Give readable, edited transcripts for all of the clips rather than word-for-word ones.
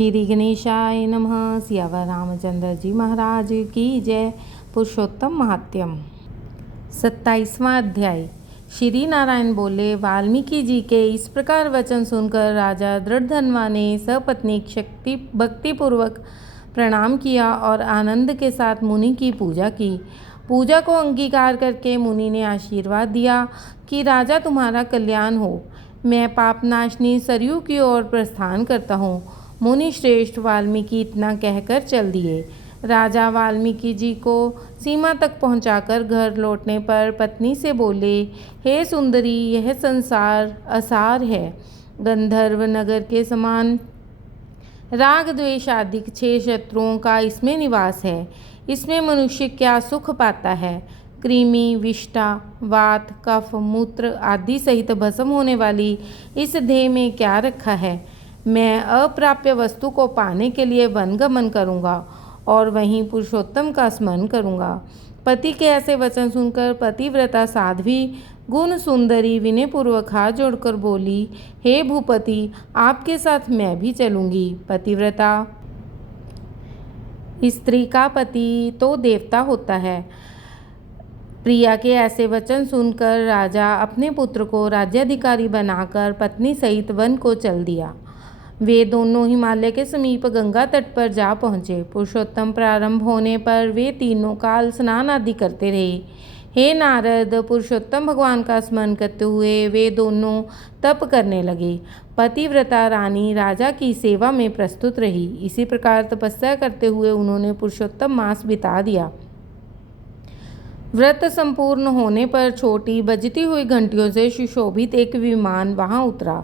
श्री गणेशाय नमः। सियावर रामचंद्र जी महाराज की जय। पुरुषोत्तम महात्म्यम 27वां अध्याय। श्री नारायण बोले, वाल्मीकि जी के इस प्रकार वचन सुनकर राजा दृढ़धनवा ने सपत्नीक शक्ति भक्तिपूर्वक प्रणाम किया और आनंद के साथ मुनि की पूजा की। पूजा को अंगीकार करके मुनि ने आशीर्वाद दिया कि राजा तुम्हारा कल्याण हो। मैं पापनाशनी सरयू की ओर प्रस्थान करता हूँ। मुनि श्रेष्ठ वाल्मीकि इतना कहकर चल दिए। राजा वाल्मीकि जी को सीमा तक पहुंचाकर घर लौटने पर पत्नी से बोले, हे सुंदरी, यह संसार असार है, गंधर्व नगर के समान। राग द्वेष आदि 6 शत्रुओं का इसमें निवास है। इसमें मनुष्य क्या सुख पाता है। कृमि, विष्ठा, वात, कफ, मूत्र आदि सहित भस्म होने वाली इस देह में क्या रखा है। मैं अप्राप्य वस्तु को पाने के लिए वनगमन करूँगा और वहीं पुरुषोत्तम का स्मरण करूँगा। पति के ऐसे वचन सुनकर पतिव्रता साध्वी गुण सुंदरी विनयपूर्वक हाथ जोड़कर बोली, हे भूपति, आपके साथ मैं भी चलूँगी। पतिव्रता स्त्री का पति तो देवता होता है। प्रिया के ऐसे वचन सुनकर राजा अपने पुत्र को राज्याधिकारी बनाकर पत्नी सहित वन को चल दिया। वे दोनों हिमालय के समीप गंगा तट पर जा पहुँचे। पुरुषोत्तम प्रारंभ होने पर वे तीनों काल स्नान आदि करते रहे। हे नारद, पुरुषोत्तम भगवान का स्मरण करते हुए वे दोनों तप करने लगे। पतिव्रता रानी राजा की सेवा में प्रस्तुत रही। इसी प्रकार तपस्या करते हुए उन्होंने पुरुषोत्तम मास बिता दिया। व्रत संपूर्ण होने पर छोटी बजती हुई घंटियों से सुशोभित एक विमान वहां उतरा।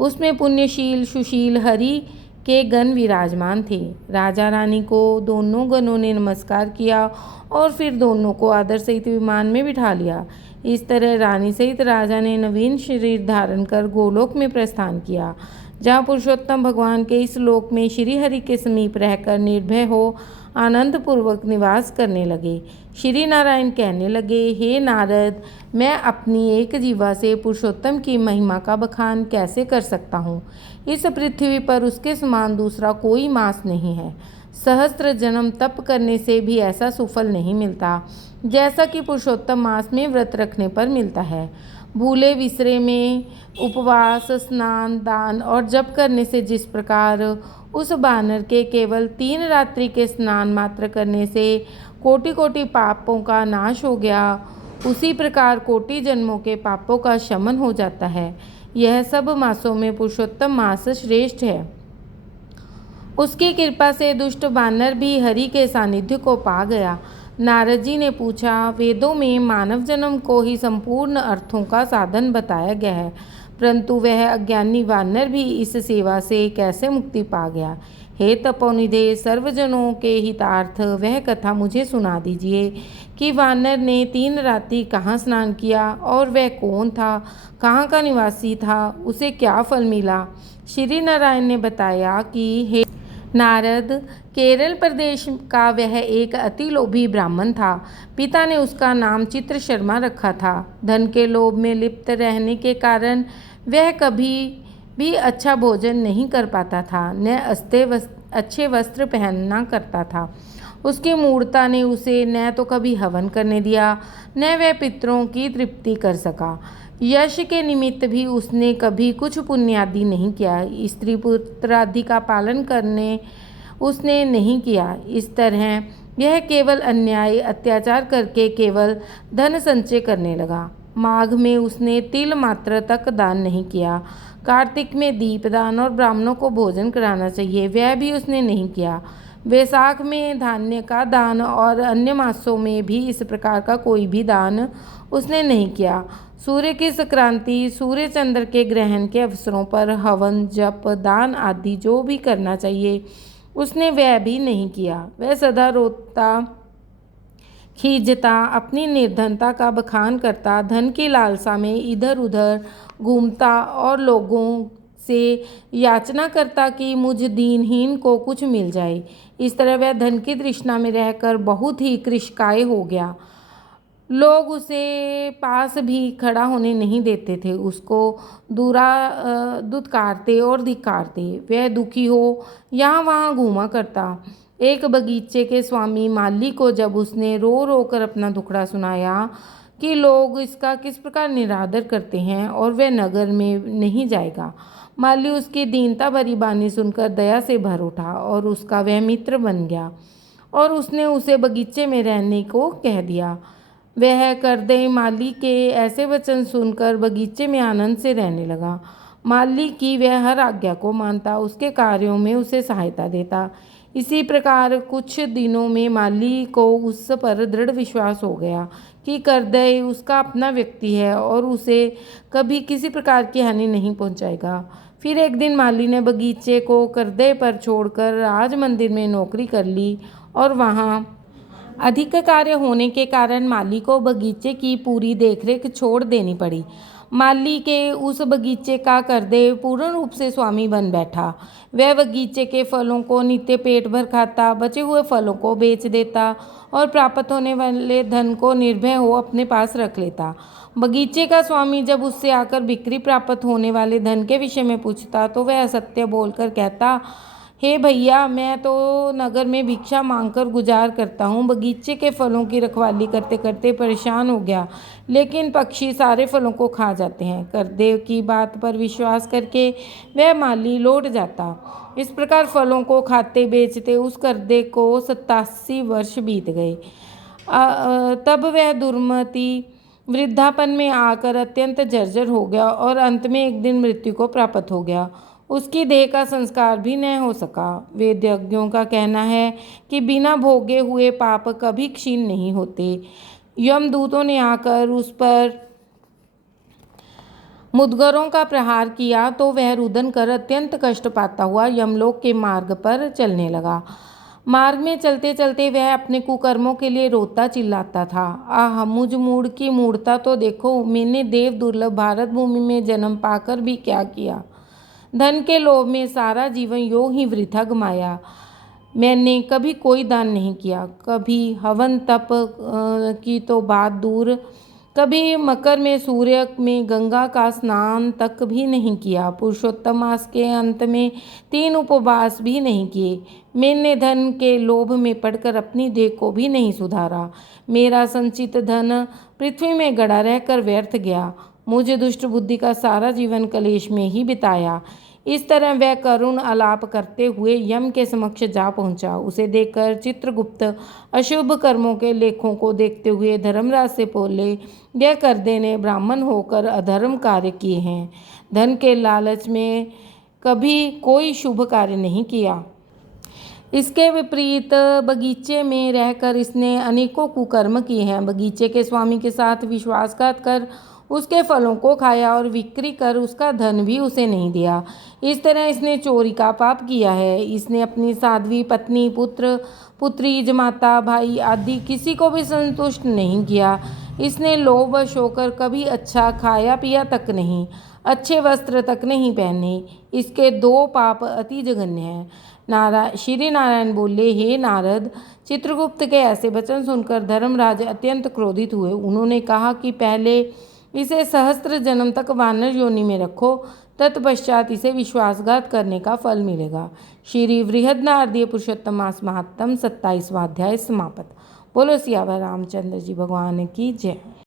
उसमें पुण्यशील सुशील हरि के गण विराजमान थे। राजा रानी को दोनों गणों ने नमस्कार किया और फिर दोनों को आदर सहित विमान में बिठा लिया। इस तरह रानी सहित राजा ने नवीन शरीर धारण कर गोलोक में प्रस्थान किया, जहाँ पुरुषोत्तम भगवान के इस लोक में श्री हरि के समीप रहकर निर्भय हो आनंद पूर्वक निवास करने लगे। श्री नारायण कहने लगे, हे नारद, मैं अपनी एक जीवा से पुरुषोत्तम की महिमा का बखान कैसे कर सकता हूँ। इस पृथ्वी पर उसके समान दूसरा कोई मास नहीं है। सहस्त्र जन्म तप करने से भी ऐसा सुफल नहीं मिलता जैसा कि पुरुषोत्तम मास में व्रत रखने पर मिलता है। भूले विसरे में उपवास, स्नान, दान और जप करने से जिस प्रकार उस बानर के केवल 3 रात्रि के स्नान मात्र करने से कोटि कोटि पापों का नाश हो गया, उसी प्रकार कोटि जन्मों के पापों का शमन हो जाता है। यह सब मासों में पुरुषोत्तम मास श्रेष्ठ है। उसकी कृपा से दुष्ट बानर भी हरि के सानिध्य को पा गया। नारद जी ने पूछा, वेदों में मानव जन्म को ही संपूर्ण अर्थों का साधन बताया गया है, परंतु वह अज्ञानी वानर भी इस सेवा से कैसे मुक्ति पा गया। हे तपोनिधे, सर्वजनों के हितार्थ वह कथा मुझे सुना दीजिए कि वानर ने 3 रात्रि कहाँ स्नान किया और वह कौन था, कहाँ का निवासी था, उसे क्या फल मिला। श्री नारायण ने बताया कि हे नारद, केरल प्रदेश का वह एक अति लोभी ब्राह्मण था। पिता ने उसका नाम चित्र शर्मा रखा था। धन के लोभ में लिप्त रहने के कारण वह कभी भी अच्छा भोजन नहीं कर पाता था, न अच्छे वस्त्र पहनना करता था। उसकी मूर्ता ने उसे न तो कभी हवन करने दिया, न वह पितरों की तृप्ति कर सका। यश के निमित्त भी उसने कभी कुछ पुण्यादि नहीं किया। स्त्री पुत्र आदि का पालन करने उसने नहीं किया। इस तरह यह केवल अन्याय अत्याचार करके केवल धन संचय करने लगा। माघ में उसने तिल मात्र तक दान नहीं किया। कार्तिक में दीपदान और ब्राह्मणों को भोजन कराना चाहिए, वह भी उसने नहीं किया। वैशाख में धान्य का दान और अन्य मासों में भी इस प्रकार का कोई भी दान उसने नहीं किया। सूर्य की संक्रांति, सूर्य चंद्र के ग्रहण के अवसरों पर हवन, जप, दान आदि जो भी करना चाहिए उसने वह भी नहीं किया। वह सदा रोता, खींचता, अपनी निर्धनता का बखान करता, धन की लालसा में इधर उधर घूमता और लोगों से याचना करता कि मुझ दीनहीन को कुछ मिल जाए। इस तरह वह धन की तृष्णा में रहकर बहुत ही कृशकाय हो गया। लोग उसे पास भी खड़ा होने नहीं देते थे, उसको दुत्कारते और धिक्कारते। वह दुखी हो यहाँ वहाँ घूमा करता। एक बगीचे के स्वामी माली को जब उसने रो रो कर अपना दुखड़ा सुनाया कि लोग इसका किस प्रकार निरादर करते हैं और वह नगर में नहीं जाएगा, माली उसकी दीनता भरी बानी सुनकर दया से भर उठा और उसका वह मित्र बन गया और उसने उसे बगीचे में रहने को कह दिया। वह करदई माली के ऐसे वचन सुनकर बगीचे में आनंद से रहने लगा। माली की वह हर आज्ञा को मानता, उसके कार्यों में उसे सहायता देता। इसी प्रकार कुछ दिनों में माली को उस पर दृढ़ विश्वास हो गया कि करदई उसका अपना व्यक्ति है और उसे कभी किसी प्रकार की हानि नहीं पहुंचाएगा। फिर एक दिन माली ने बगीचे को करदई पर छोड़कर राज मंदिर में नौकरी कर ली और वहाँ अधिक कार्य होने के कारण माली को बगीचे की पूरी देखरेख छोड़ देनी पड़ी। माली के उस बगीचे का करदे पूर्ण रूप से स्वामी बन बैठा। वह बगीचे के फलों को नित्य पेट भर खाता, बचे हुए फलों को बेच देता और प्राप्त होने वाले धन को निर्भय हो अपने पास रख लेता। बगीचे का स्वामी जब उससे आकर बिक्री प्राप्त होने वाले धन के विषय में पूछता तो वह असत्य बोलकर कहता, हे भैया, मैं तो नगर में भिक्षा मांगकर गुजार करता हूँ। बगीचे के फलों की रखवाली करते करते परेशान हो गया, लेकिन पक्षी सारे फलों को खा जाते हैं। करदेव की बात पर विश्वास करके वह माली लौट जाता। इस प्रकार फलों को खाते बेचते उस करदे को 87 वर्ष बीत गए। तब वह दुर्मति वृद्धापन में आकर अत्यंत जर्जर हो गया और अंत में एक दिन मृत्यु को प्राप्त हो गया। उसकी देह का संस्कार भी न हो सका। वेदज्ञों का कहना है कि बिना भोगे हुए पाप कभी क्षीण नहीं होते। यमदूतों ने आकर उस पर मुदगरों का प्रहार किया तो वह रुदन कर अत्यंत कष्ट पाता हुआ यमलोक के मार्ग पर चलने लगा। मार्ग में चलते चलते वह अपने कुकर्मों के लिए रोता चिल्लाता था। आह, मुझ मूढ़ की मूढ़ता तो देखो, मैंने देव दुर्लभ भारत भूमि में जन्म पाकर भी क्या किया। धन के लोभ में सारा जीवन यूं ही वृथा गमाया। मैंने कभी कोई दान नहीं किया, कभी हवन तप की तो बात दूर, कभी मकर में सूर्य में गंगा का स्नान तक भी नहीं किया। पुरुषोत्तम मास के अंत में 3 उपवास भी नहीं किए। मैंने धन के लोभ में पड़कर अपनी देह को भी नहीं सुधारा। मेरा संचित धन पृथ्वी में गड़ा रहकर व्यर्थ गया। मुझे दुष्ट बुद्धि का सारा जीवन कलेश में ही बिताया। इस तरह वह करुण आलाप करते हुए यम के समक्ष जा पहुंचा। उसे देखकर चित्रगुप्त अशुभ कर्मों के लेखों को देखते हुए धर्मराज से बोले, यह करदे ने ब्राह्मण होकर अधर्म कार्य किए हैं। धन के लालच में कभी कोई शुभ कार्य नहीं किया। इसके विपरीत बगीचे में रहकर इसने अनेकों कुकर्म किए हैं। बगीचे के स्वामी के साथ विश्वासघात कर उसके फलों को खाया और बिक्री कर उसका धन भी उसे नहीं दिया। इस तरह इसने चोरी का पाप किया है। इसने अपनी साध्वी पत्नी, पुत्र पुत्री, जमाता, भाई आदि किसी को भी संतुष्ट नहीं किया। इसने लोभवश होकर कभी अच्छा खाया पिया तक नहीं, अच्छे वस्त्र तक नहीं पहने। इसके 2 पाप अति जघन्य हैं। श्री नारायण बोले, हे नारद, चित्रगुप्त के ऐसे वचन सुनकर धर्मराज अत्यंत क्रोधित हुए। उन्होंने कहा कि पहले इसे सहस्त्र जन्म तक वानर योनि में रखो, तत्पश्चात इसे विश्वासघात करने का फल मिलेगा। श्री बृहन्नारदीय पुरुषोत्तम मास महात्म 27वां अध्याय समाप्त। बोलो सियावर रामचंद्र जी भगवान की जय।